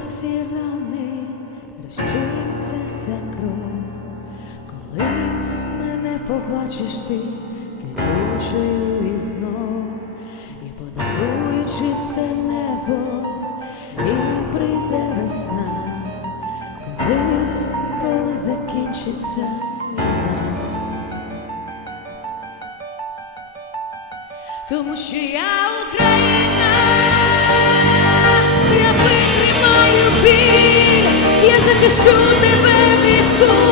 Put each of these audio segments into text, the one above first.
Всі рани, розчиниться вся кров. Колись мене побачиш ти квітучою і знов, і подарує чисте небо, і прийде весна, колись, коли закінчиться війна. Тому що я Україна, біль, тебе від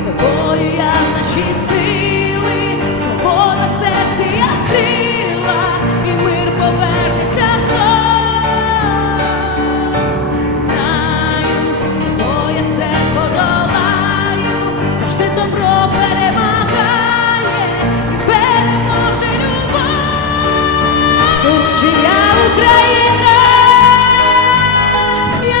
з тобою я наші сили, свобода в серці я крила, і мир повернеться знов. Знаю, з тобою все подолаю, завжди добро перемагає і переможе любов. Що я Україна, я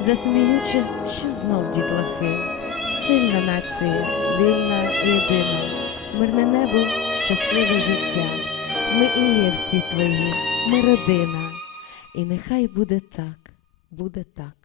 засміючи ще знов дітлахи. Сильна нація, вільна і єдина, мирне небо, щасливе життя. Ми і є всі твої, ми родина. І нехай буде так, буде так.